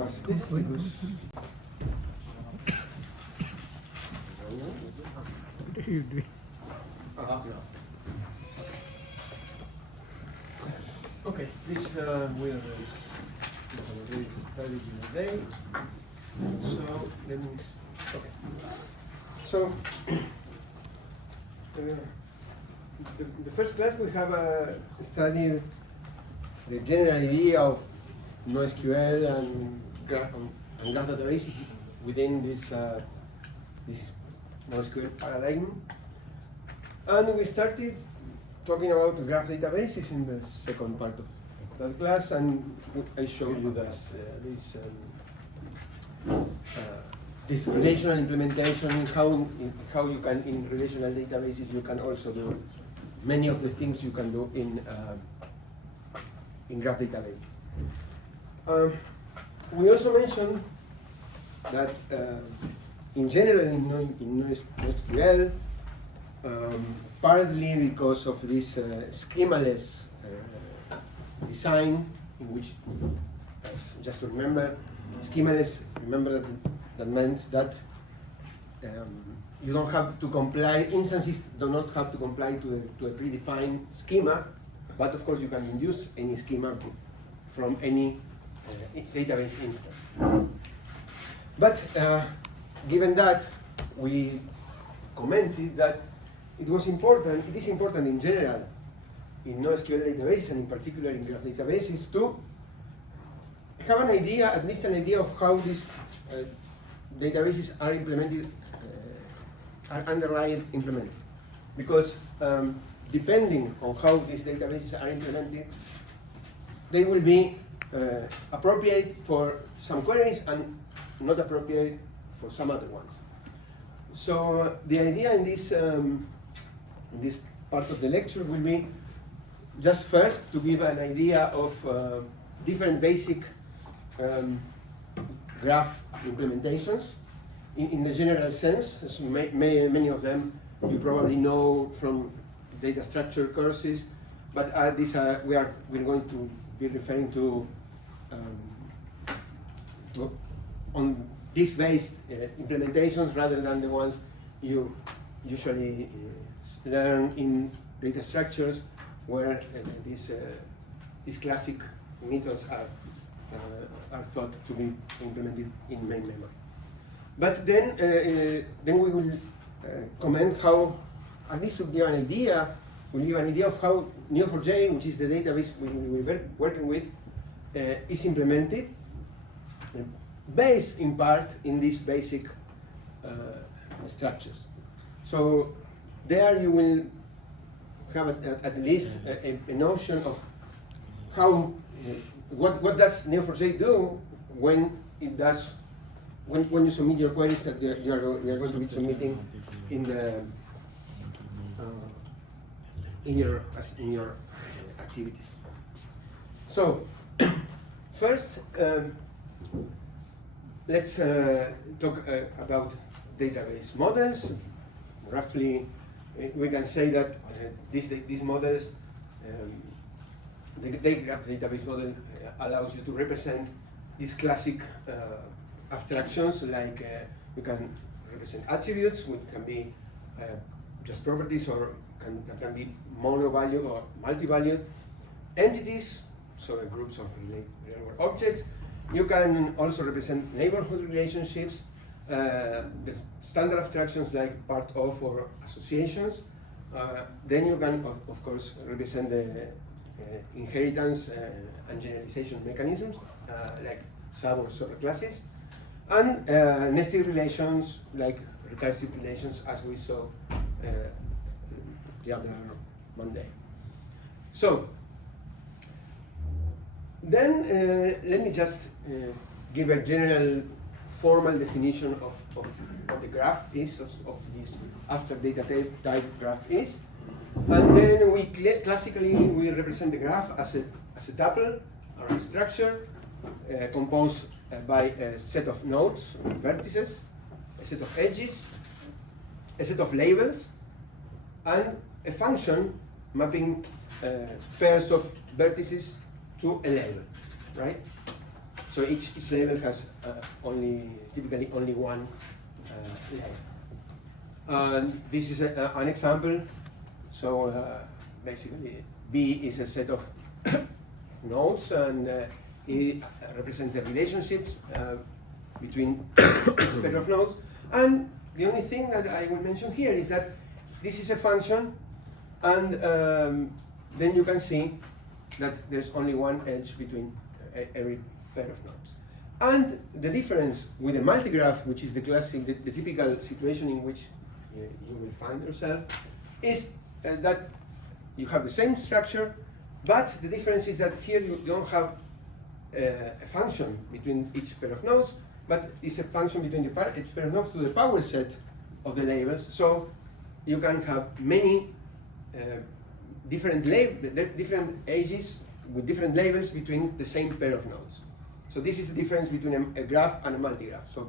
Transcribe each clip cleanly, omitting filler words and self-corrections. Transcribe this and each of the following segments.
pass this because. Okay, this will be studied in a day. So let me. Okay. So the first class we have studied the general idea of NoSQL and graph databases within this NoSQL paradigm, and we started talking about graph databases in the second part of that class, and I showed you this relational implementation, how you can, in relational databases, you can also do many of the things you can do in graph databases. We also mentioned that in general in NoSQL, partly because of this schemaless design, in which, just to remember, schemaless, remember that meant that you don't have to comply, instances do not have to comply to a predefined schema, but of course you can induce any schema from any database instance. But given that, we commented that it is important in general in NoSQL databases, and in particular in graph databases, to have an idea, at least an idea of how these databases are implemented, are underlying implemented. Because depending on how these databases are implemented, they will be appropriate for some queries and not appropriate for some other ones. So the idea in this part of the lecture will be just first to give an idea of different basic graph implementations in the general sense. So many of them you probably know from data structure courses, but we're going to be referring to on these based implementations rather than the ones you usually learn in data structures, where these classic methods are thought to be implemented in main memory. But then we will comment how, at least to give an idea, of how Neo4j, which is the database we're working with, is implemented, based in part in these basic structures. So there you will have at least a notion of how, what does Neo4j do when it does, when you submit your queries that you are going to be submitting in the in your activities. So first, let's talk about database models. Roughly, we can say that these models, the database model allows you to represent these classic abstractions, like you can represent attributes, which can be just properties, or can be mono-value or multi-value entities, so groups of real-world objects. You can also represent neighborhood relationships, the standard abstractions like part of or associations. Then you can, of course, represent the inheritance and generalization mechanisms, like sub or superclasses, and nested relations like recursive relations, as we saw the other Monday. So then let me just give a general formal definition of what the graph is, of this after data type graph is. And then we classically represent the graph as a tuple or a structure composed by a set of nodes, vertices, a set of edges, a set of labels, and a function mapping pairs of vertices to a label, right? So each label has typically only one label. This is an example. So basically, B is a set of nodes, and it represents the relationships between each pair of nodes. And the only thing that I will mention here is that this is a function, and then you can see that there's only one edge between every pair of nodes. And the difference with a multigraph, which is the classic, the typical situation in which you will find yourself, is that you have the same structure, but the difference is that here you don't have a function between each pair of nodes, but it's a function between each pair of nodes to the power set of the labels. So you can have many different edges with different labels between the same pair of nodes. So this is the difference between a graph and a multigraph. So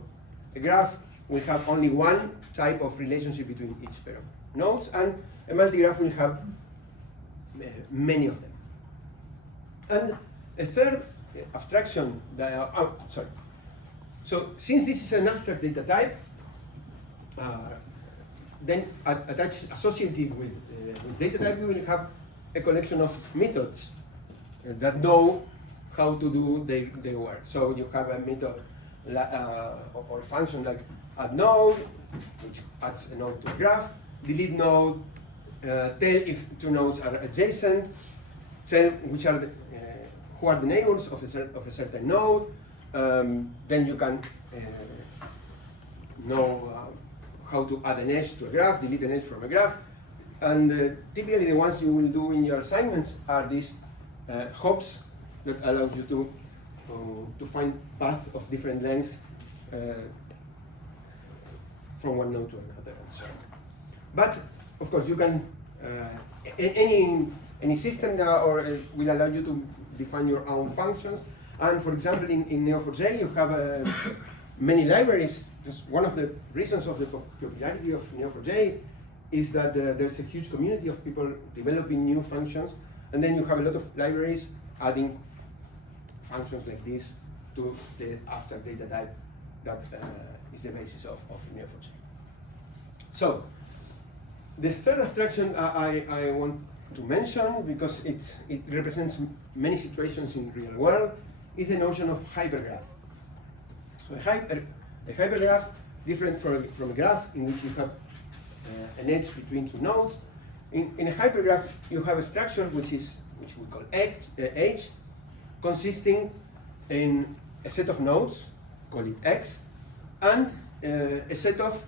a graph will have only one type of relationship between each pair of nodes, and a multigraph will have many of them. And a third abstraction that, so since this is an abstract data type, then associated with data type, we will have a collection of methods that know how to do their work. So you have a method or a function like add node, which adds a node to a graph, delete node, tell if two nodes are adjacent, tell which are who are the neighbors of a certain node. Then you can know how to add an edge to a graph, delete an edge from a graph. And typically the ones you will do in your assignments are these hops that allow you to find paths of different lengths from one node to another and so on. But of course you can, any system will allow you to define your own functions. And for example, in Neo4j you have many libraries. Just one of the reasons of the popularity of Neo4j is that there's a huge community of people developing new functions, and then you have a lot of libraries adding functions like this to the abstract data type that is the basis of Neo4j. So the third abstraction I want to mention, because it represents many situations in the real world, is the notion of hypergraph. So a hypergraph, different from a graph in which you have an edge between two nodes. In a hypergraph, you have a structure which we call H, consisting in a set of nodes, call it X, and a set of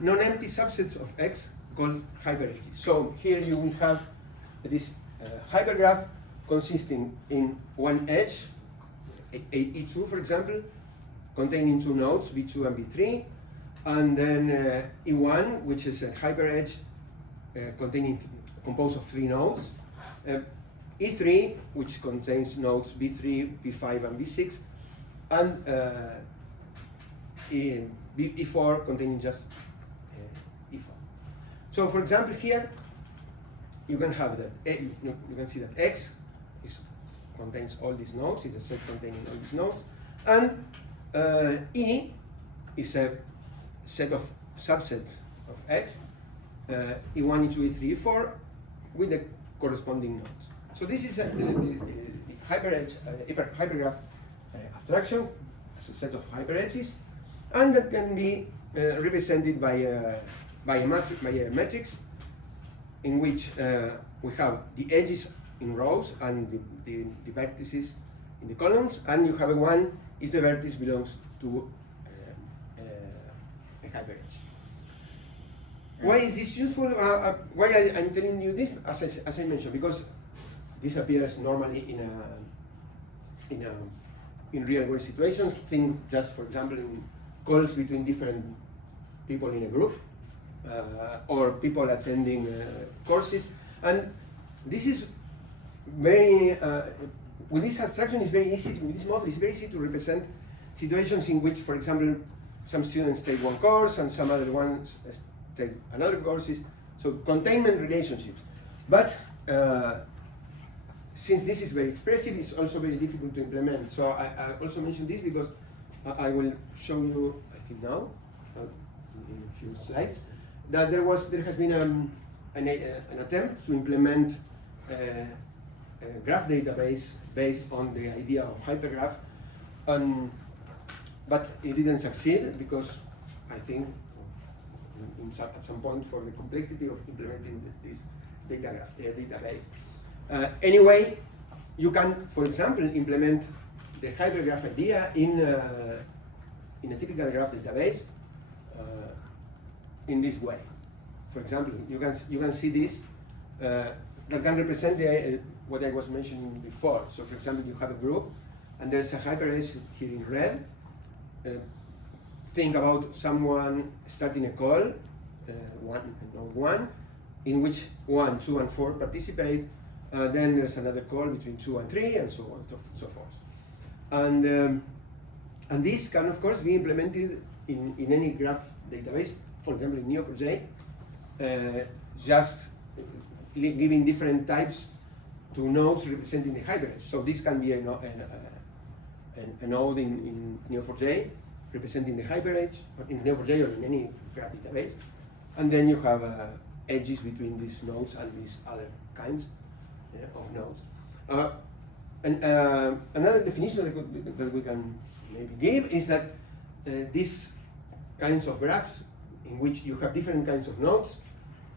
non-empty subsets of X called hyperedges. So here you will have this hypergraph consisting in one edge, E2 for example, containing two nodes, B2 and B3, and then E1, which is a hyperedge composed of three nodes, E3, which contains nodes B3, B5, and B6, and E4 containing just E4. So, for example, here you can have that. You can see that X contains all these nodes. It's a set containing all these nodes, and E is a set of subsets of X. E1, E2, E3, E4 with the corresponding nodes. So this is the hypergraph abstraction as a set of hyperedges, and that can be represented by a matrix in which we have the edges in rows and the vertices in the columns, and you have a one if the vertex belongs to a hyperedge. Why is this useful? Why I'm telling you this? As I mentioned, because this appears normally in real world situations. Think just, for example, in calls between different people in a group, or people attending courses. And this is very, with this abstraction, it's very easy, with this model, it's very easy to represent situations in which, for example, some students take one course and some other ones take another courses. So containment relationships. But since this is very expressive, it's also very difficult to implement. So I also mentioned this because I will show you, I think now, in a few slides, that there has been an attempt to implement a graph database based on the idea of hypergraph, but it didn't succeed because I think at some point for the complexity of implementing this database. Anyway, you can, for example, implement the hypergraph idea in a typical graph database in this way. For example, you can see this that can represent what I was mentioning before. So, for example, you have a group, and there's a hyperedge here in red. Think about someone starting a call, node 1, in which 1, 2, and 4 participate. Then there's another call between 2 and 3, and so on and so forth. And this can, of course, be implemented in any graph database, for example, in Neo4j, just giving different types to nodes representing the hyperedge. So this can be a node in Neo4j representing the hyperedge, in Neo4j or in any graph database. And then you have edges between these nodes and these other kinds of nodes. Another definition that we can maybe give is that these kinds of graphs in which you have different kinds of nodes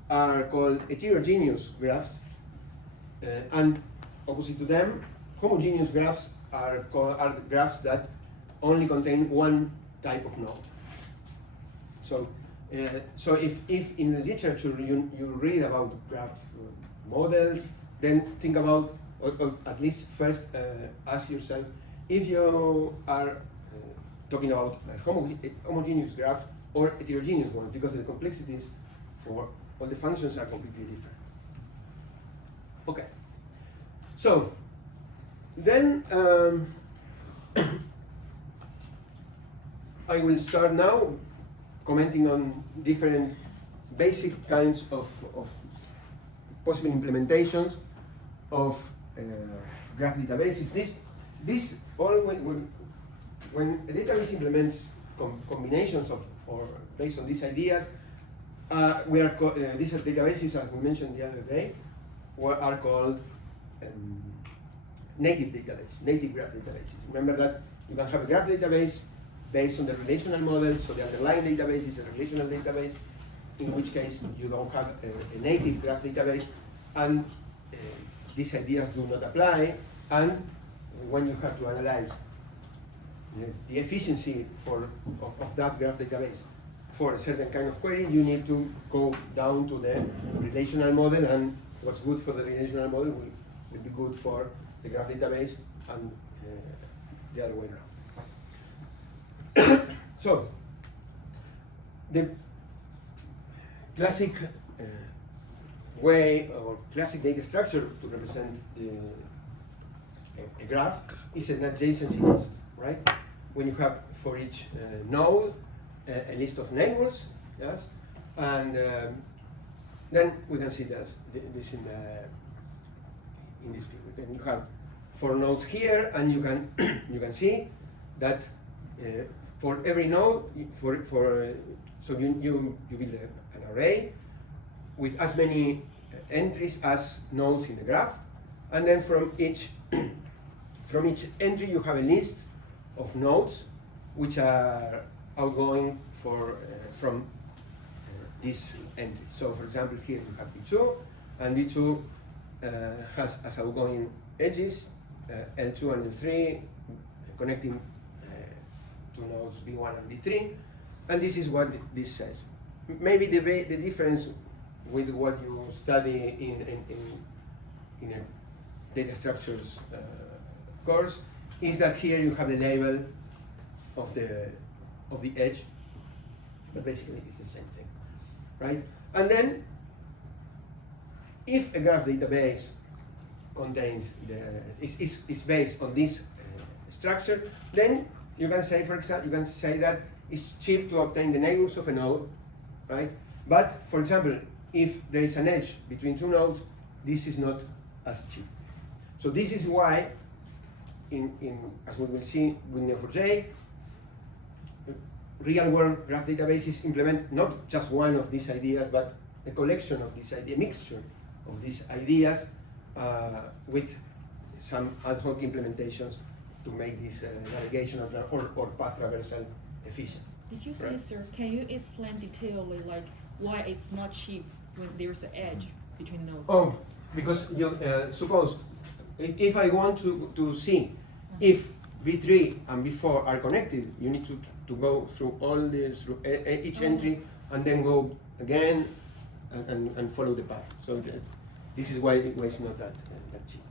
are called heterogeneous graphs, and opposite to them, homogeneous graphs are graphs that only contain one type of node. So, if in the literature you read about graph models, then think about, or at least first ask yourself, if you are talking about a homogeneous graph or heterogeneous one, because the complexities for all the functions are completely different. Okay, so then I will start now commenting on different basic kinds of possible implementations of graph databases. This all when a database implements combinations of or based on these ideas, these databases, as we mentioned the other day, are called native databases, native graph databases. Remember that you can have a graph database based on the relational model, so the underlying database is a relational database, in which case you don't have a native graph database, and these ideas do not apply. And when you have to analyze the efficiency of that graph database for a certain kind of query, you need to go down to the relational model, and what's good for the relational model will be good for the graph database, and the other way around. So, the classic way or classic data structure to represent a graph is an adjacency list, right? When you have for each node a list of neighbors, yes, and then we can see this in this figure. Then you have 4 nodes here, and you can see that for every node, so you build an array with as many entries as nodes in the graph, and then from each entry you have a list of nodes which are outgoing from this entry. So, for example, here you have V2, and V2 has as outgoing edges L2 and L3, connecting to nodes V1 and V3, and this is what this says. Maybe the difference with what you study in a data structures course is that here you have the label of the edge, but basically it's the same thing, right? And then, if a graph database contains is based on this structure, then you can say, for example, you can say that it's cheap to obtain the neighbors of a node, right? But for example, if there is an edge between 2 nodes, this is not as cheap. So this is why, as we will see with Neo4j, real-world graph databases implement not just one of these ideas, but a collection of these ideas, a mixture of these ideas with some ad hoc implementations to make this navigation or path traversal efficient. Excuse me, Right. sir. Can you explain detailedly, like, why it's not cheap when there's an edge between nodes? Oh, because you suppose if I want to see if V3 and V4 are connected, you need to go through all this, through each entry, and then go again and follow the path. So this is why it's not that cheap.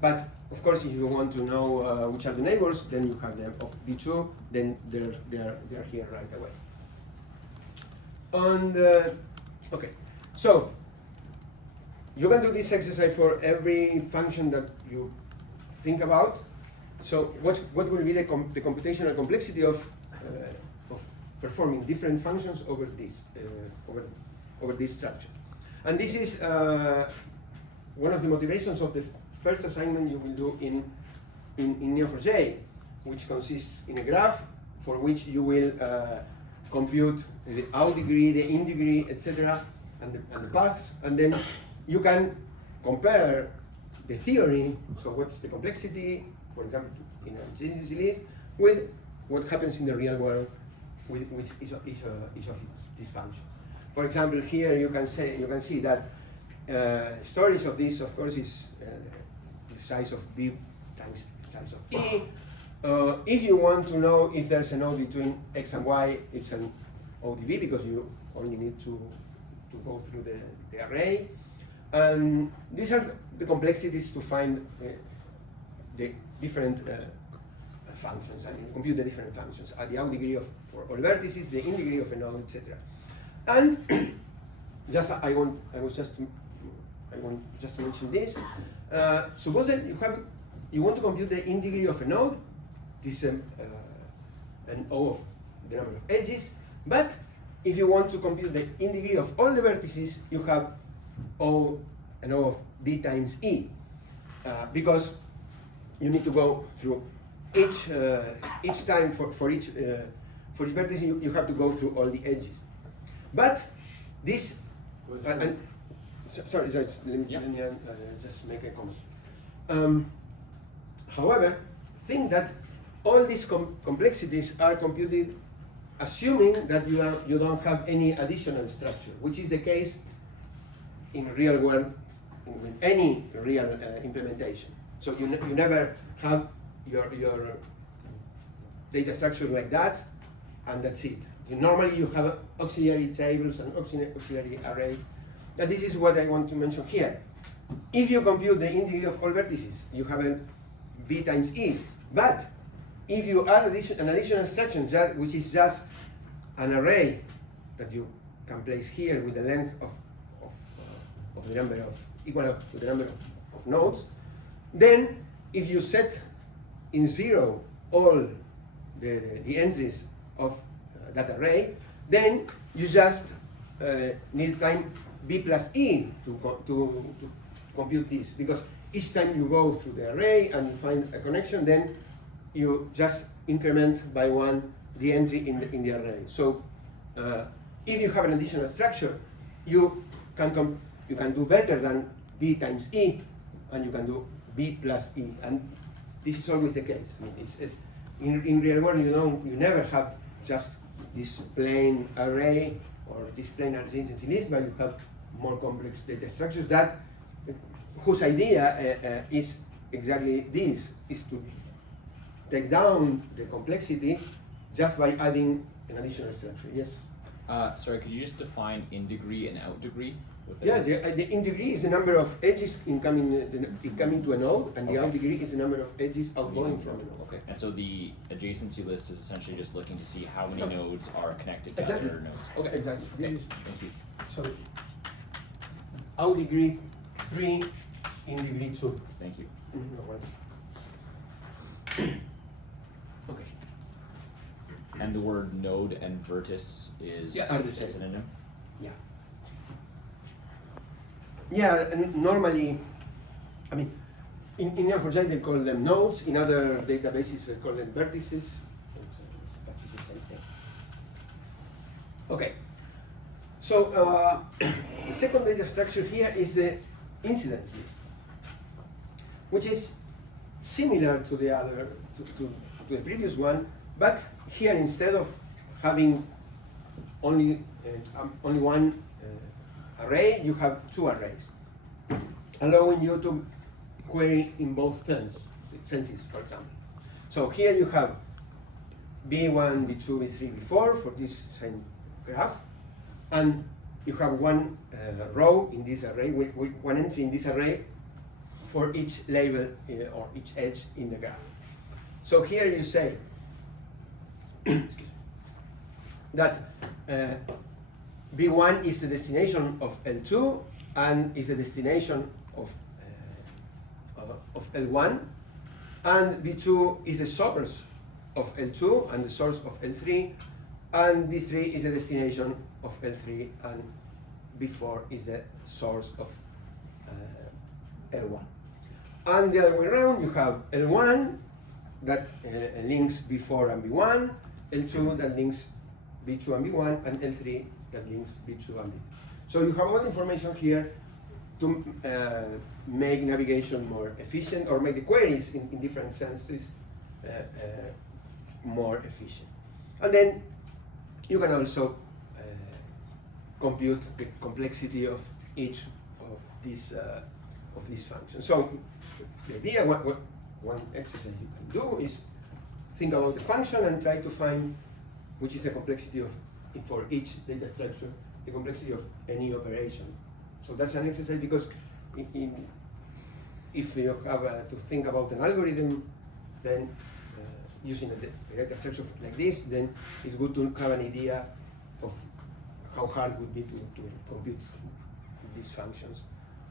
But of course, if you want to know which are the neighbors, then you have them of V2, then they're here right away. And okay, so you can do this exercise for every function that you think about. So what will be the computational complexity of performing different functions over this over this structure? And this is one of the motivations of the first assignment you will do in Neo4j, which consists in a graph for which you will compute the out degree, the in degree, etc., and the paths, and then you can compare the theory, so what's the complexity, for example, in a adjacency list, with what happens in the real world with each of these functions. For example, here you can see that storage of this, of course, is the size of B times size of E. If you want to know if there's a node between X and Y, it's an ODV because you only need to go through the array. And these are the complexities to find the different functions and compute the different functions at the out degree for all vertices, the in degree of a node, etc. And I want just to mention this. Suppose that you want to compute the in degree of a node. This is an O of the number of edges. But if you want to compute the in degree of all the vertices, you have an O of B times E, because you need to go through each time for each vertex you have to go through all the edges. But this sorry, let me just make a comment. However, think that all these complexities are computed assuming that you don't have any additional structure, which is the case in real world with any real implementation. So you never have your data structure like that, and that's it. Normally you have auxiliary tables and auxiliary arrays. And this is what I want to mention here. If you compute the in degree of all vertices, you have a B times E. But if you add an additional instruction, which is just an array that you can place here with the length of the number of equal to the number of nodes, then if you set in 0 all the entries of that array, then you just need time B plus E to compute this, because each time you go through the array and you find a connection, then you just increment by 1 the entry in the array. So if you have an additional structure, you can do better than B times E, and you can do B plus E, and this is always the case. I mean, it's in real world, you never have just this plain array or this plain adjacency list, but you have more complex data structures whose idea is exactly this: is to take down the complexity just by adding an additional structure. Yes. Sorry, could you just define in degree and out degree? Yeah, the in degree is the number of edges incoming to a node, and the out degree is the number of edges outgoing from a node. Okay, and so the adjacency list is essentially just looking to see how many nodes are connected to Exactly. other nodes. Okay, Exactly. Okay. This is, Thank you. so out degree 3, in degree 2. Thank you. No worries. Okay. And the word node and vertex is Yeah, are the a same. synonym? Yeah. Yeah, and normally, I mean, In Neo4j they call them nodes, in other databases they call them vertices, but it's the same thing. Okay, so the second data structure here is the incidence list, which is similar to the other, to the previous one, but here instead of having only one array, you have two arrays, allowing you to query in both senses, for example. So here you have B1, B2, B3, B4 for this same graph, and you have one row in this array, one entry in this array for each label or each edge in the graph. So here you say that B1 is the destination of L2 and is the destination of L1, and B2 is the source of L2 and the source of L3, and B3 is the destination of L3 and B4 is the source of L1. And the other way around, you have L1 that links B4 and B1, L2 that links B2 and B1, and L3 that links B2 and B3. So you have all the information here to make navigation more efficient, or make the queries in different senses more efficient. And then you can also compute the complexity of each of these functions. So the idea, what one exercise you can do is think about the function and try to find which is the complexity of, for each data structure, the complexity of any operation. So that's an exercise because if you have to think about an algorithm, then using a data structure like this, then it's good to have an idea of how hard it would be to compute these functions.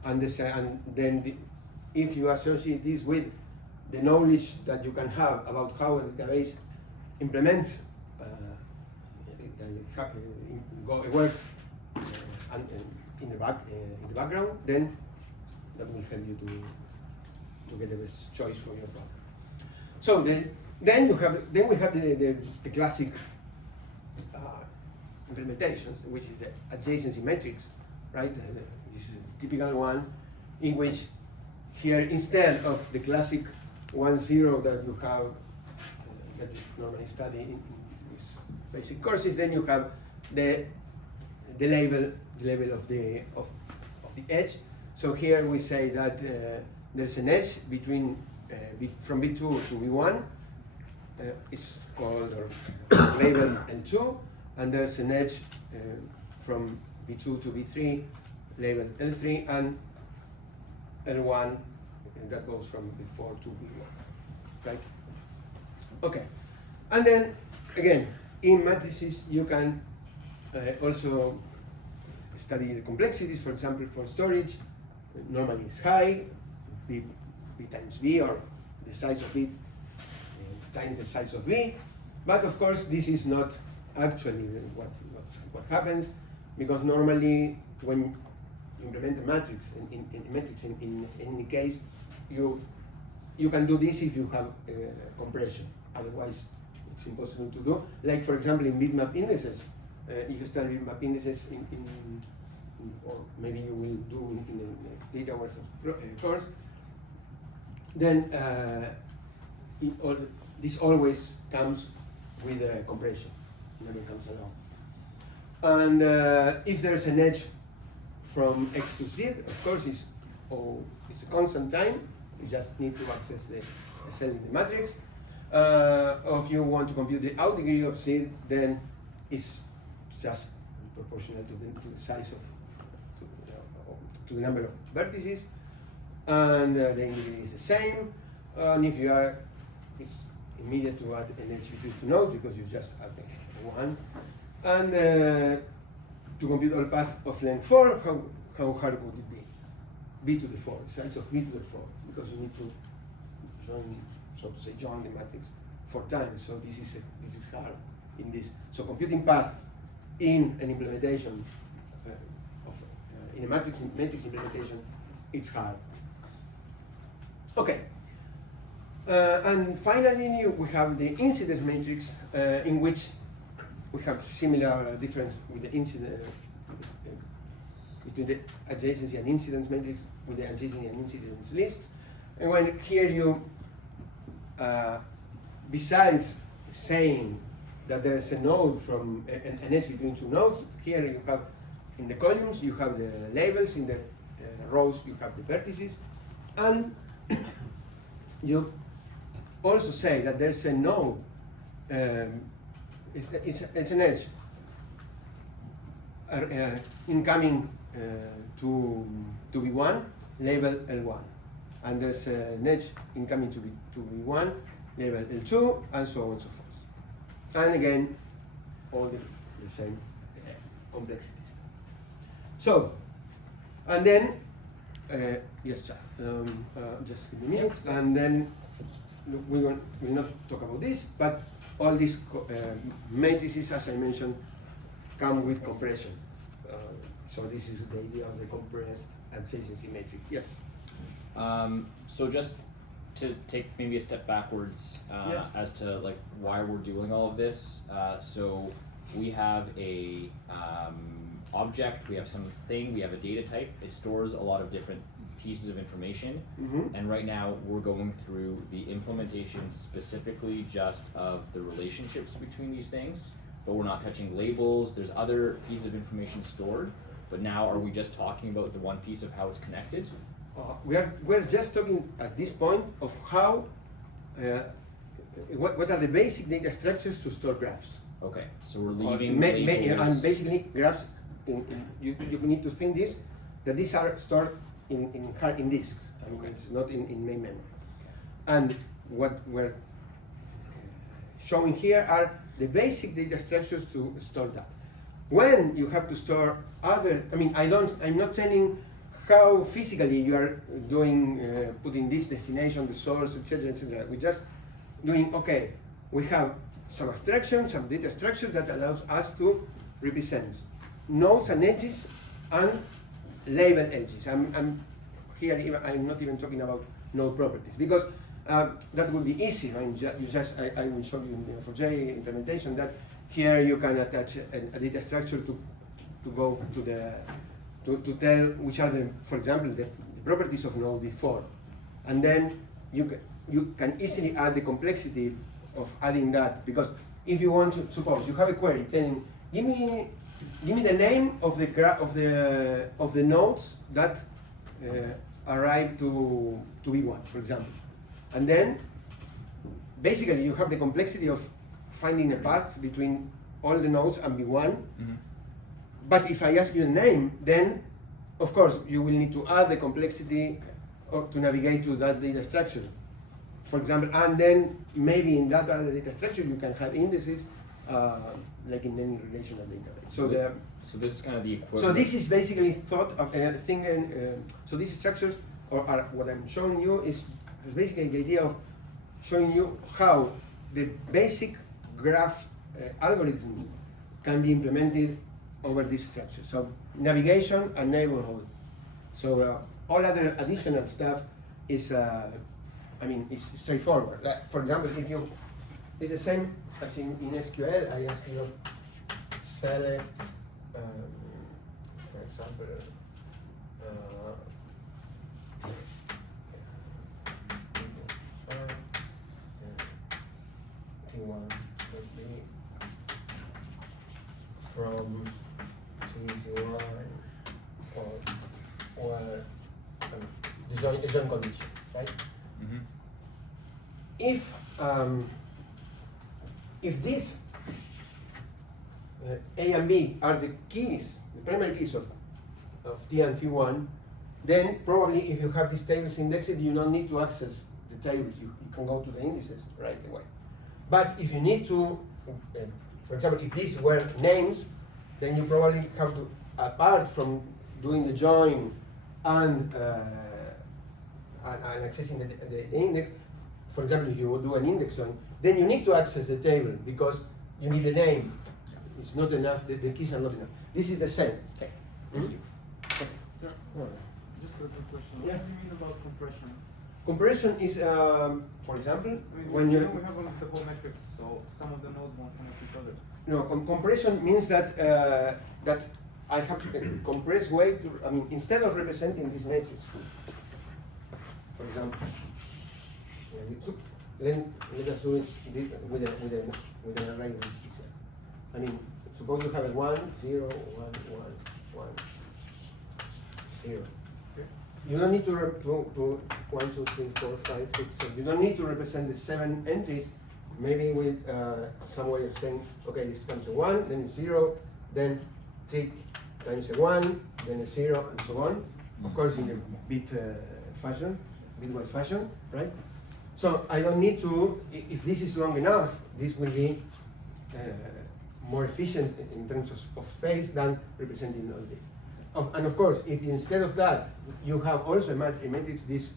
And then if you associate this with the knowledge that you can have about how a database implements it works in the background, then that will help you to get the best choice for your problem. So then we have the classic implementations, which is the adjacency matrix, right? This is a typical one in which here instead of the classic 1-0 that you have that you normally study in these basic courses, then you have the label of the edge. So here we say that there's an edge between from B2 to B1. It's called label L2, and there's an edge from B2 to B3, labeled L3, and L1 that goes from B4 to B1, right? Okay, and then again, in matrices you can also study the complexities. For example, for storage, normally it's high, B times B, or the size of it times the size of B. But of course, this is not actually what happens, because normally when you implement a matrix, in any case, you can do this if you have compression. Otherwise, it's impossible to do. Like for example, in bitmap indices, if you study bitmap indices or maybe you will do in the data hours of course, then this always comes with compression. It never comes along. And if there's an edge from X to Z, of course, it's a constant time. You just need to access the cell in the matrix. If you want to compute the out degree of Z, then it's just proportional to the size of to the number of vertices, and the degree is the same. And if you are, it's immediate to add an edge between two nodes because you just add one. And to compute all paths of length 4, how hard would it be? B to the 4, size of B to the 4, because you need to join, so to say, join the matrix 4 times. So this is hard in this. So computing paths in an implementation in a matrix implementation, it's hard. Okay. And finally, we have the incidence matrix, in which we have similar difference with the incident between the adjacency and incidence matrix with the adjacency and incidence lists. And when here you, besides saying that there's a node from an edge between two nodes, here you have in the columns you have the labels, in the rows you have the vertices, and you also say that there's a node, it's an edge incoming to B1, label L1, and there's an edge incoming to B1, label L2, and so on and so forth. And again, all the same complexities. So, and then, yes, just give me a minute, and then we will not talk about this, but all these matrices, as I mentioned, come with compression. So this is the idea of the compressed adjacency matrix. Yes? So just to take maybe a step backwards as to like why we're doing all of this. So we have a object, we have something, we have a data type. It stores a lot of different pieces of information, and right now we're going through the implementation specifically just of the relationships between these things, but we're not touching labels. There's other pieces of information stored, but now are we just talking about the one piece of how it's connected? We're just talking at this point of how, what are the basic data structures to store graphs. Okay, so we're leaving labels. And basically graphs, you need to think this, that these are stored in disks. I mean, it's not in main memory. And what we're showing here are the basic data structures to store that. When you have to store other, I mean, I'm not telling how physically you are doing, putting this destination, the source, etc., etc. We're just doing, okay, we have some abstraction, some data structure that allows us to represent nodes and edges and label edges. I'm not even talking about node properties, because that would be easy. I mean, I will show you in the Neo4j implementation that here you can attach a data structure to go to the to tell which are the, for example, the properties of node B4, and then you can easily add the complexity of adding that, because if you want to suppose you have a query telling give me the name of the nodes that arrive to B1, for example, and then basically you have the complexity of finding a path between all the nodes and B1. But if I ask you the name, then of course you will need to add the complexity to navigate to that data structure, for example, and then maybe in that other data structure you can have indices like in any relational database. So this is kind of the equivalent. So this is basically thought of thinking. So these structures, or what I'm showing you is basically the idea of showing you how the basic graph algorithms can be implemented over this structure. So navigation and neighborhood. So all other additional stuff is, is straightforward. Like, for example, if you, it's the same as in SQL. I ask you select, for example, T1 would be from T1 or the join condition, right? If these A and B are the keys, the primary keys of T and T1, then probably if you have these tables indexed, you don't need to access the tables. You can go to the indices right away. But if you need to, for example, if these were names, then you probably have to, apart from doing the join and accessing the index, for example, if you do an index on, then you need to access the table because you need the name. It's not enough, the keys are not enough. This is the same. Okay. Just a quick question. Yeah. What do you mean about compression? Compression is, for example, when we you have the whole matrix, so some of the nodes won't connect each other. no compression means that that I have a compressed way to. I mean, instead of representing this matrix, for example, let us do it with an array of this. I mean, suppose you have a 1, 0, 1, 1, 1, 0. You don't need to 1, 2, 3, 4, 5, 6, 7. You don't need to represent the 7 entries. Maybe with some way of saying, okay, this comes a 1, then a 0, then 3 times a 1, then a 0, and so on. Of course, in a bit fashion, bitwise fashion, right? So I don't need to. If this is long enough, this will be more efficient in terms of space than representing all this. And of course, if instead of that you have also a matrix, this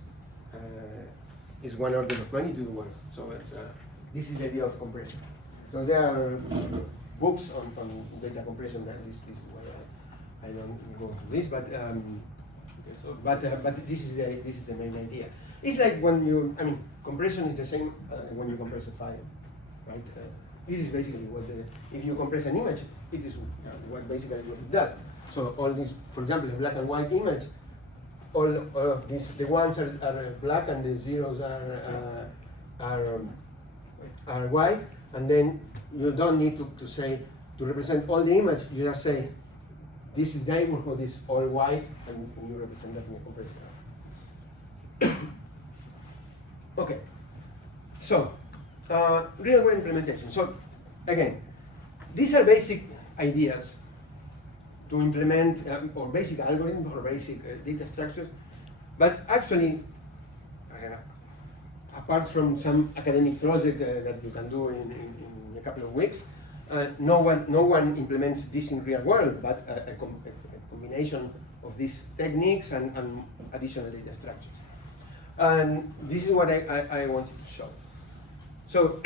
is one order of magnitude worse. So it's, this is the idea of compression. So there are books on data compression. That is why I don't go through this, but this is the main idea. It's like when you, I mean, compression is the same when you compress a file, right? This is basically what if you compress an image, it is what basically what it does. So all these, for example, a black and white image, all of these, the ones are black and the zeros are white, and then you don't need to say, to represent all the image, you just say, this is the neighborhood is all white, and you represent that in a compression. Okay, so real world implementation. So again, these are basic ideas to implement or basic algorithms or basic data structures, but actually, apart from some academic project that you can do in a couple of weeks, no one implements this in real world, but a combination of these techniques and additional data structures. And this is what I wanted to show. So,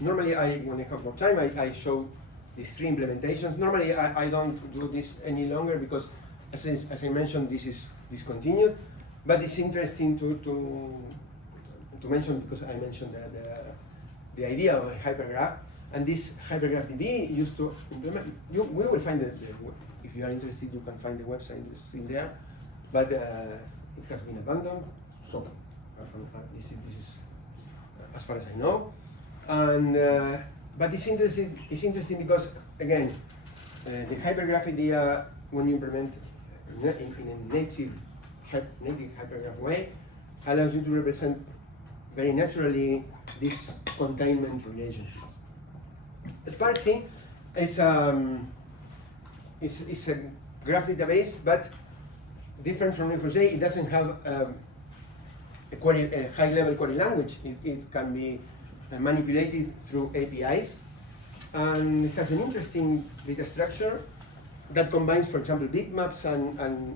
normally when I have more time, I show the 3 implementations. Normally I don't do this any longer because, as I mentioned, this is discontinued. But it's interesting to mention because I mentioned the idea of a hypergraph, and this hypergraph DB used to implement. We will find if you are interested, you can find the website. It's still there, but it has been abandoned. So this is as far as I know, and but it's interesting because again, the hypergraph idea, when you implement in a native hypergraph way, allows you to represent very naturally these containment relationships. Sparksy is a graph database, but different from Neo4j. It doesn't have a high-level query language. It can be manipulated through APIs, and it has an interesting data structure that combines, for example, bitmaps and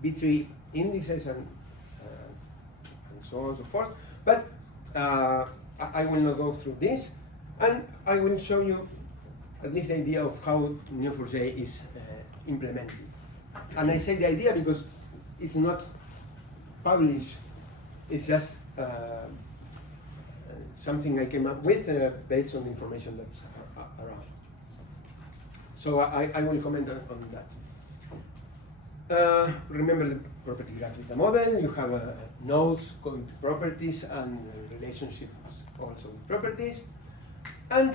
B-tree indices and so on and so forth. But I will not go through this, and I will show you at least the idea of how Neo4j is implemented. And I say the idea because it's not published, it's just something I came up with based on the information that's around. So I will comment on that. Remember the property graph data model. You have nodes called properties and relationships also with properties. And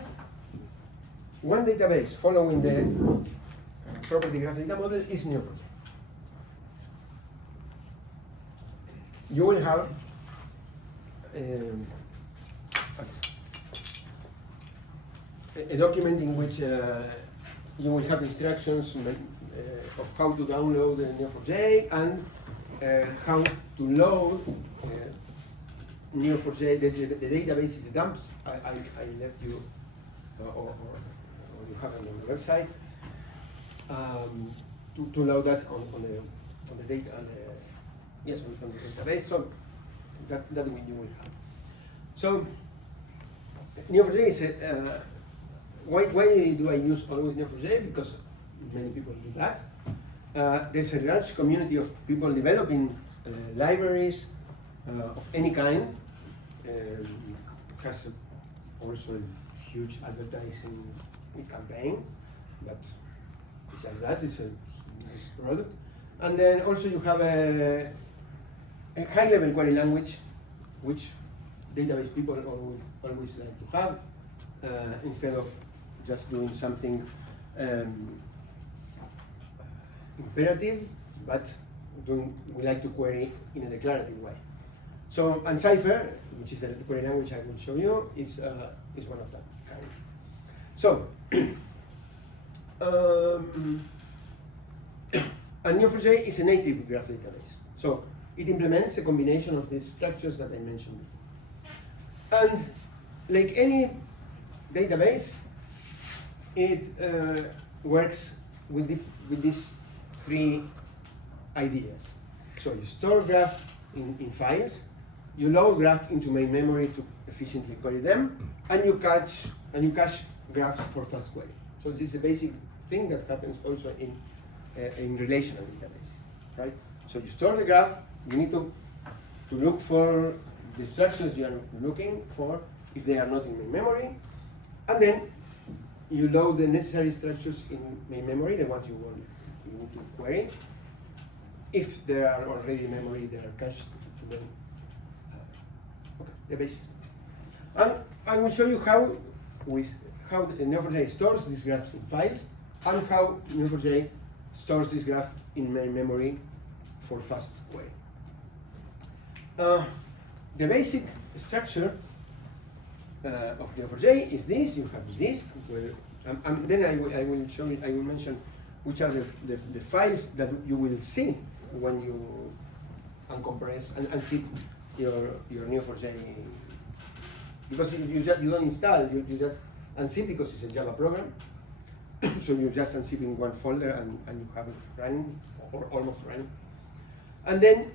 one database following the property graph data model is Neo4j. You will have a document in which you will have instructions of how to download Neo4j and how to load Neo4j. The database is the dumps. I left you, or you have it on the website, to load that on the data. Yes, on the database. So that you will have. So Neo4j is why do I use always Neo4j? Because many people do that. There's a large community of people developing libraries of any kind. Has also a huge advertising campaign, but besides that, it's a nice product. And then also you have a high-level query language, which database people always like to have, instead of just doing something imperative, but we like to query in a declarative way. So, and Cypher, which is the query language I will show you, is one of that kind. So, and Neo4j is a native graph database. So, it implements a combination of these structures that I mentioned before. And like any database, it works with these three ideas. So you store graph in files, you load graph into main memory to efficiently query them, and you cache graphs for fast query. So this is the basic thing that happens also in relational databases, right? So you store the graph, you need to look for the instructions you are looking for if they are not in main memory, and then you load the necessary structures in main memory, the ones you need to query. If they are already in memory, they are cached to them. Okay, the basic. And I will show you how the Neo4j stores these graphs in files, and how Neo4j stores this graph in main memory for fast query. The basic structure of Neo4j is this. You have the disk, and then I will show you. I will mention which are the files that you will see when you uncompress and unzip your Neo4j, because you don't install, you just unzip because it's a Java program. So you just unzip in one folder and you have it running, or almost running. And then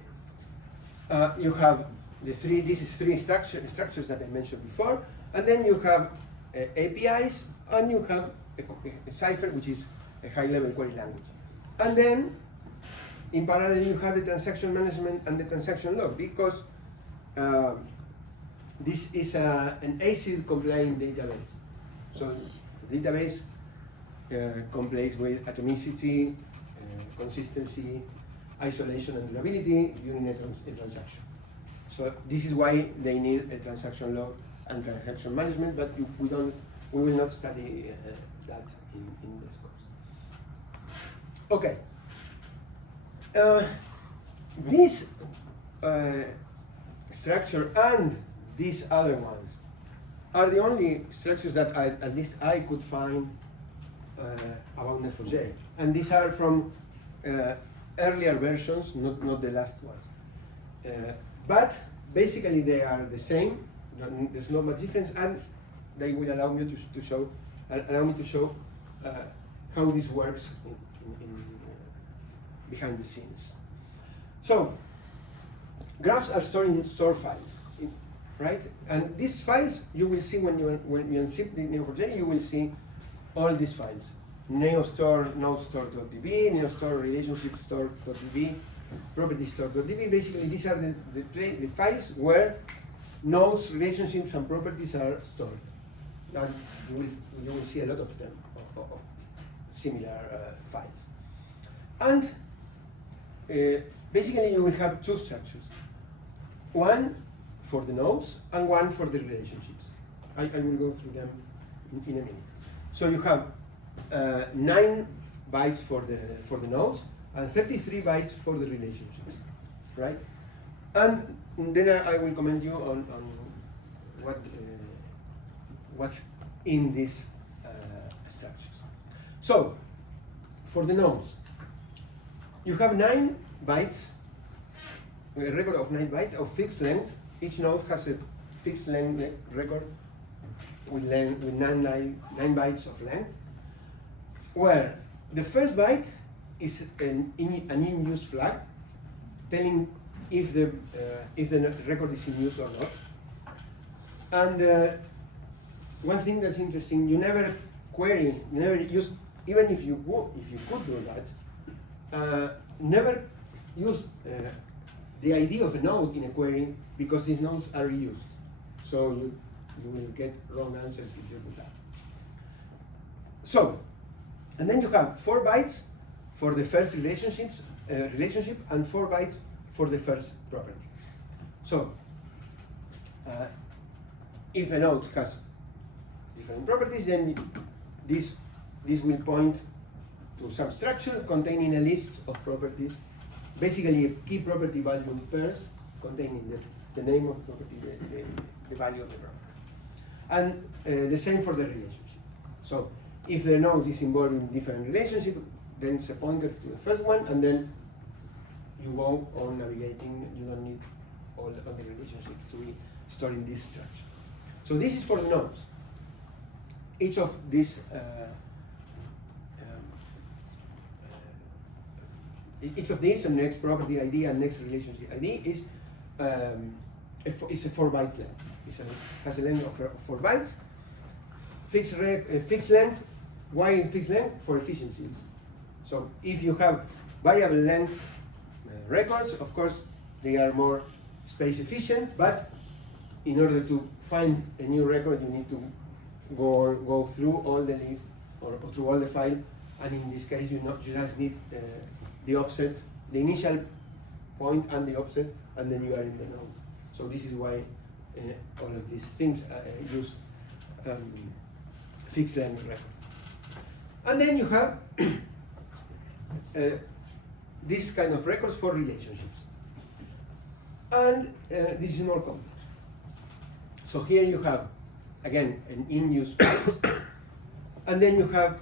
you have these three structures that I mentioned before, and then you have APIs, and you have a Cypher, which is a high-level query language. And then in parallel you have the transaction management and the transaction log, because this is an ACID compliant database. So the database complies with atomicity, consistency, isolation, and durability during a transaction. So this is why they need a transaction log and transaction management, but we will not study that in this course. Okay. This structure and these other ones are the only structures that at least I could find about Neo4j, and these are from earlier versions, not the last ones. But basically they are the same. There's not much difference, and they will allow me to show how this works in behind the scenes. So graphs are stored in store files, right? And these files you will see when you unzip the Neo4j. You will see all these files: neostore, nodestore.db, neostore relationship-store.db, property-store.db. Basically, these are the files where nodes, relationships, and properties are stored. And you will see a lot of them, of similar files. And basically, you will have two structures: one for the nodes and one for the relationships. I will go through them in a minute. So you have 9 bytes for the nodes and 33 bytes for the relationships, right? And then I will comment you on what's in these structures. So for the nodes, you have 9 bytes, a record of 9 bytes of fixed length. Each node has a fixed length record with 9 bytes of length, where the first byte is an in-use flag, telling if the record is in use or not. And one thing that's interesting, you never query, you never use, even if you could do that, never use the ID of a node in a query because these nodes are reused. So you will get wrong answers if you do that. So, and then you have 4 bytes for the first relationship and 4 bytes for the first property. So, if a node has different properties, then this will point to some structure containing a list of properties, basically a key property value pairs containing the name of the property, the value of the property. And the same for the relationship. So if the node is involved in different relationship, then it's a pointer to the first one, and then you go on navigating. You don't need all the relationships to be stored in this structure. So this is for the nodes. Each of these and next property ID and next relationship ID is a 4-byte length. Has a length of 4 bytes. Fixed length. Why fixed length? For efficiencies. So if you have variable length records, of course they are more space efficient, but in order to find a new record, you need to go through all the list or through all the file, and in this case you just need the offset, the initial point and the offset, and then you are in the node. So this is why all of these things use fixed length records. And then you have this kind of records for relationships. And this is more complex. So here you have, again, an in-use byte, and then you have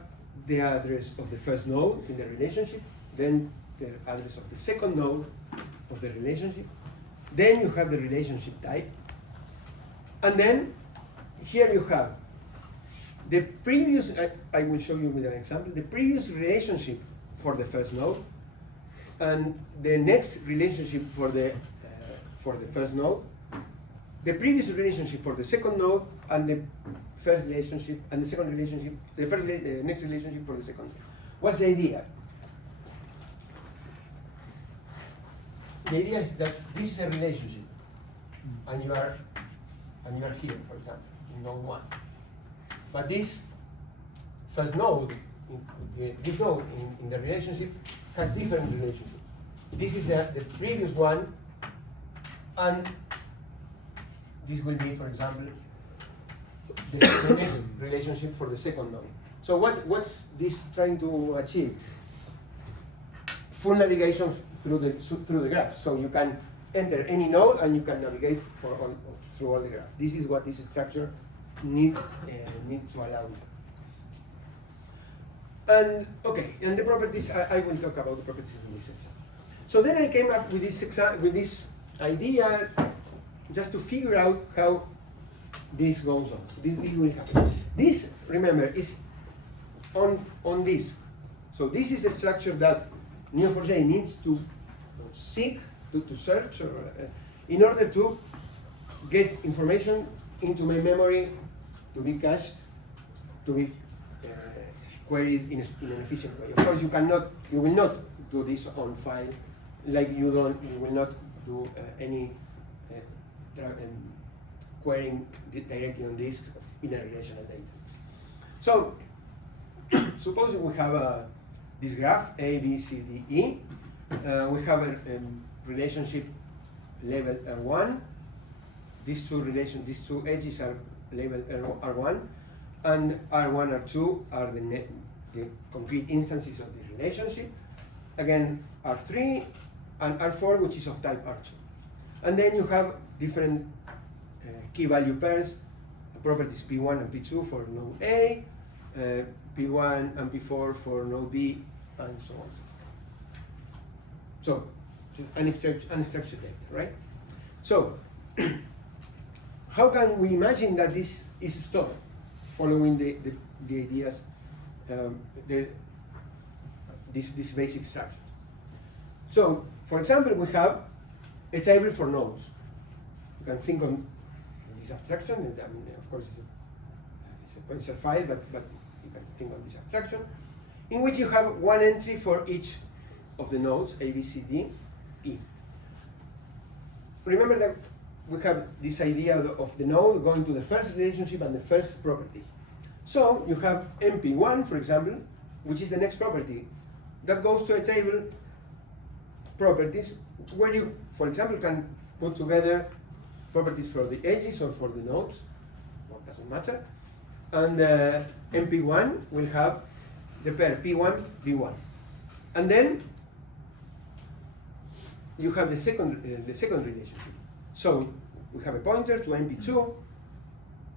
the address of the first node in the relationship, then the address of the second node of the relationship, then you have the relationship type, and then here you have the previous, I will show you with an example, the previous relationship for the first node, and the next relationship for the first node, the previous relationship for the second node, and the first relationship and the second relationship, the next relationship for the second node. What's the idea? The idea is that this is a relationship, and you are here, for example, in node 1. But this first node, this node in the relationship has different relationships. This is the previous one, and this will be, for example, the next relationship for the second node. So what's this trying to achieve? Full navigation through the graph. So you can enter any node and you can navigate through all the graph. This is what this structure need to allow you. And okay, and the properties, I will talk about the properties in this example. So then I came up with this idea just to figure out how this goes on. This will happen. This, remember, is on disk. So this is a structure that Neo4j needs to seek, to search, or, in order to get information into my memory to be cached, to be queried in an efficient way. Of course, you will not do this on file, like you will not do any querying directly on disk in a relational data. So, suppose we have this graph A, B, C, D, E. We have a relationship labeled R1. These two edges are labeled R1, and R1, R2 are the concrete instances of the relationship. Again, R3 and R4, which is of type R2. And then you have different key value pairs, properties P1 and P2 for node A, P1 and P4 for node B, and so on and so forth. So, unstructured data, right? So, how can we imagine that this is stored, following the ideas, these basic structures? So, for example, we have a table for nodes. You can think on this abstraction. I mean, of course, it's a sequential file, but you can think of this abstraction, in which you have one entry for each of the nodes, A, B, C, D, E. remember that we have this idea of the node going to the first relationship and the first property. So you have MP1, for example, which is the next property. That goes to a table properties where you, for example, can put together properties for the edges or for the nodes, well, doesn't matter. And MP1 will have the pair P1, B1. And then you have the second relationship. So we have a pointer to MP2,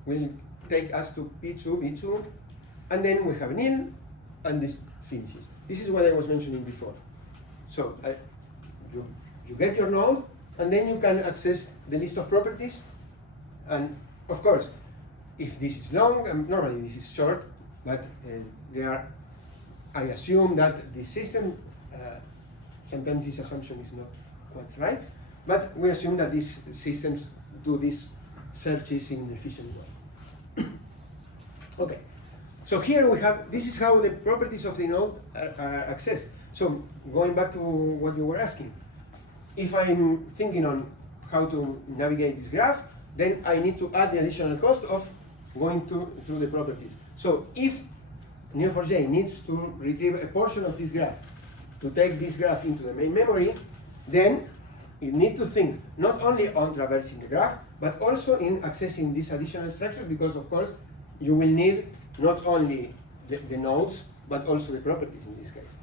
will take us to P2, B2, and then we have nil, and this finishes. This is what I was mentioning before. So you get your node, and then you can access the list of properties, and of course, if this is long, normally this is short, but I assume that the system, sometimes this assumption is not quite right, but we assume that these systems do these searches in an efficient way. Okay, so here we have, this is how the properties of the node are accessed. So going back to what you were asking, if I'm thinking on how to navigate this graph, then I need to add the additional cost of going through the properties. So if Neo4j needs to retrieve a portion of this graph to take this graph into the main memory, then you need to think not only on traversing the graph, but also in accessing this additional structure, because of course you will need not only the nodes, but also the properties in this case.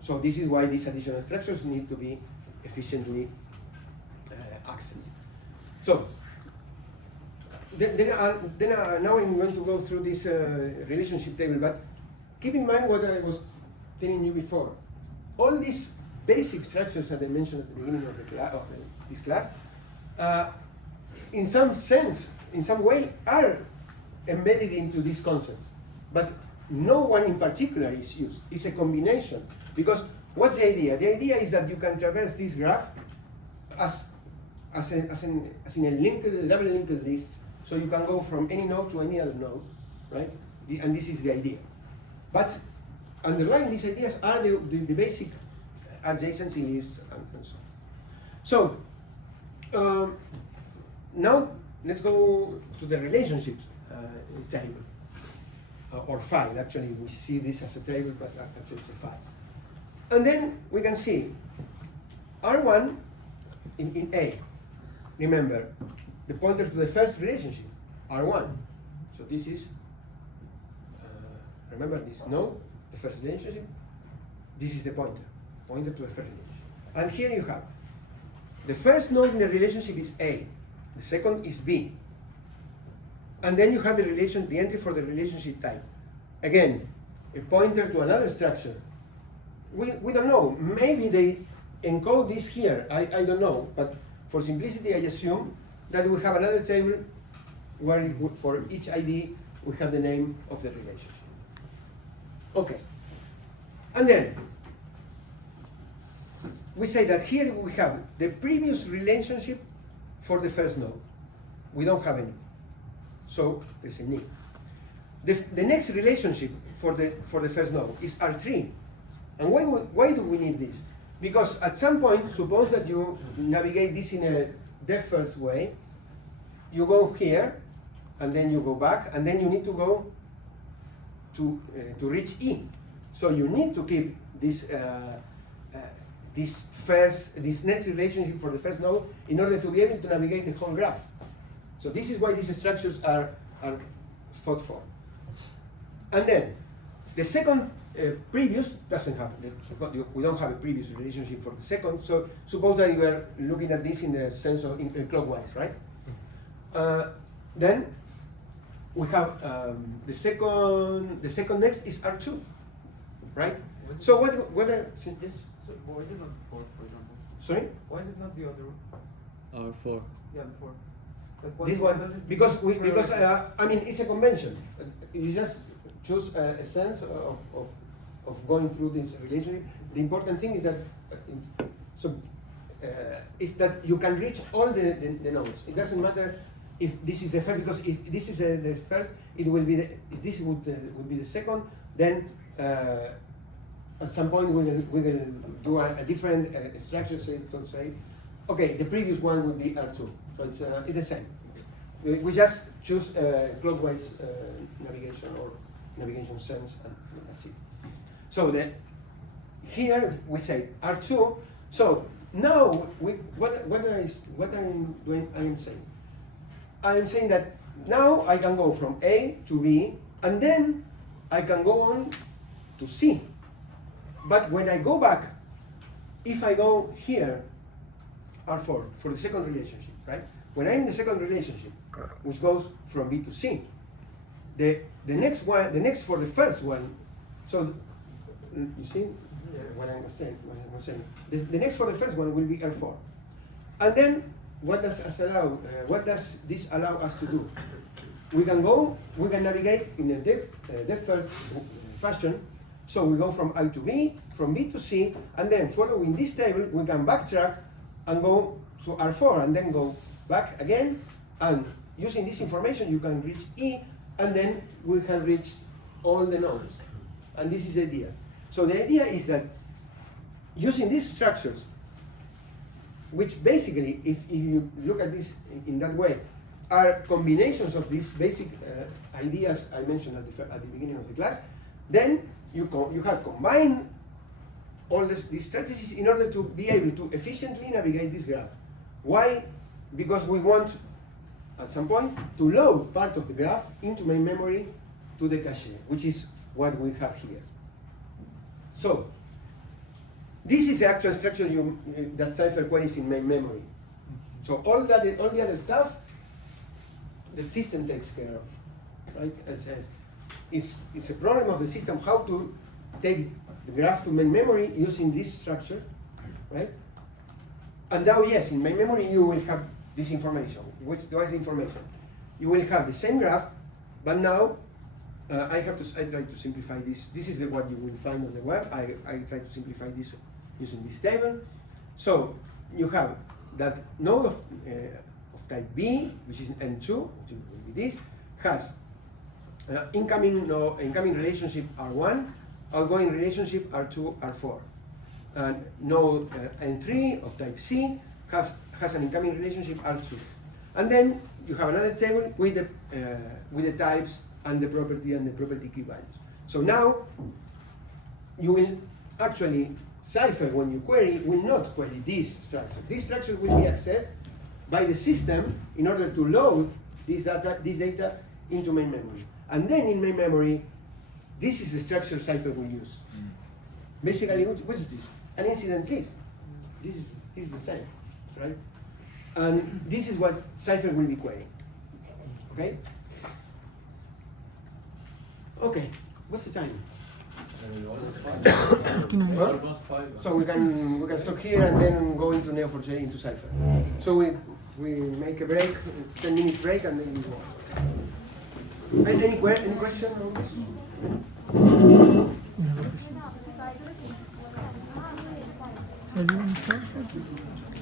So this is why these additional structures need to be efficiently accessed. So now I'm going to go through this relationship table, but keep in mind what I was telling you before. All these basic structures that I mentioned at the beginning of this class, in some sense, in some way, are embedded into these concepts. But no one in particular is used. It's a combination. Because what's the idea? The idea is that you can traverse this graph as in a double linked list. So you can go from any node to any other node, right? And this is the idea. But underlying these ideas are the basic adjacency lists and so on. So now let's go to the relationships table or file. Actually, we see this as a table, but actually it's a file. And then we can see R1 in A. Remember, the pointer to the first relationship, R1. So this is, remember this node, the first relationship? This is the pointer to the first relationship. And here you have, the first node in the relationship is A, the second is B. And then you have the entry for the relationship type. Again, a pointer to another structure. We don't know, maybe they encode this here, I don't know, but for simplicity I assume that we have another table where for each ID we have the name of the relationship. Okay, and then we say that here we have the previous relationship for the first node. We don't have any, so it's a nil. The next relationship for the first node is R3. And why do we need this? Because at some point, suppose that you navigate this in a depth first way, you go here, and then you go back, and then you need to go to reach E. So you need to keep this this next relationship for the first node in order to be able to navigate the whole graph. So this is why these structures are thought for. And then the second previous doesn't happen. We don't have a previous relationship for the second. So suppose that you are looking at this in the sense of clockwise, right? Then we have the second next is R2, right? So whether So why is it not before, for example? sorry? Why is it not the other? R4. Yeah, before. Like, why This does one it because prefer- I mean it's a convention. You just choose a sense of going through this relationship. The important thing is that is that you can reach all the nodes. It doesn't matter if this is the first, because if this is the first, it will be if this would be the second. Then at some point we will do a different structure. Say, Okay, the previous one would be R2, so it's the same. We just choose clockwise navigation or navigation sense, and that's it. So here we say R2. So now what I'm doing, I am saying that now I can go from A to B, and then I can go on to C. But when I go back, if I go here, R4 for the second relationship, right? When I'm in the second relationship, which goes from B to C, the next for the first one. So you see what I was saying. The next for the first one will be R4, and then what does this allow us to do? We can navigate in a depth first fashion. So we go from I to B, from B to C, and then following this table, we can backtrack and go to R4, and then go back again. And using this information, you can reach E, and then we can reach all the nodes. And this is the idea. So the idea is that using these structures, which basically, if you look at this in that way, are combinations of these basic ideas I mentioned at the beginning of the class, then you have combined all these strategies in order to be able to efficiently navigate this graph. Why? Because we want, at some point, to load part of the graph into main memory to the cache, which is what we have here. So, this is the actual structure that Cypher queries in main memory. So all the other stuff, the system takes care of, right? It's a problem of the system how to take the graph to main memory using this structure, right? And now, yes, in main memory you will have this information. What's the information? You will have the same graph, but now I try to simplify this. This is what you will find on the web. I try to simplify this using this table. So you have that node of type B, which is N2, which will be this, has incoming relationship R1, outgoing relationship R2, R4. And node N3 of type C has an incoming relationship R2. And then you have another table with the types and the property key values. So now you will actually, Cypher, when you query, will not query this structure. This structure will be accessed by the system in order to load this data into main memory. And then in main memory, this is the structure Cypher will use. Basically, what is this? An incident list. This is the same, right? And this is what Cypher will be querying. Okay? Okay, what's the time? So we can stop here and then go into Neo4j into Cypher. So we make a break, 10-minute break, and then we go on. Any question on this? Are you on the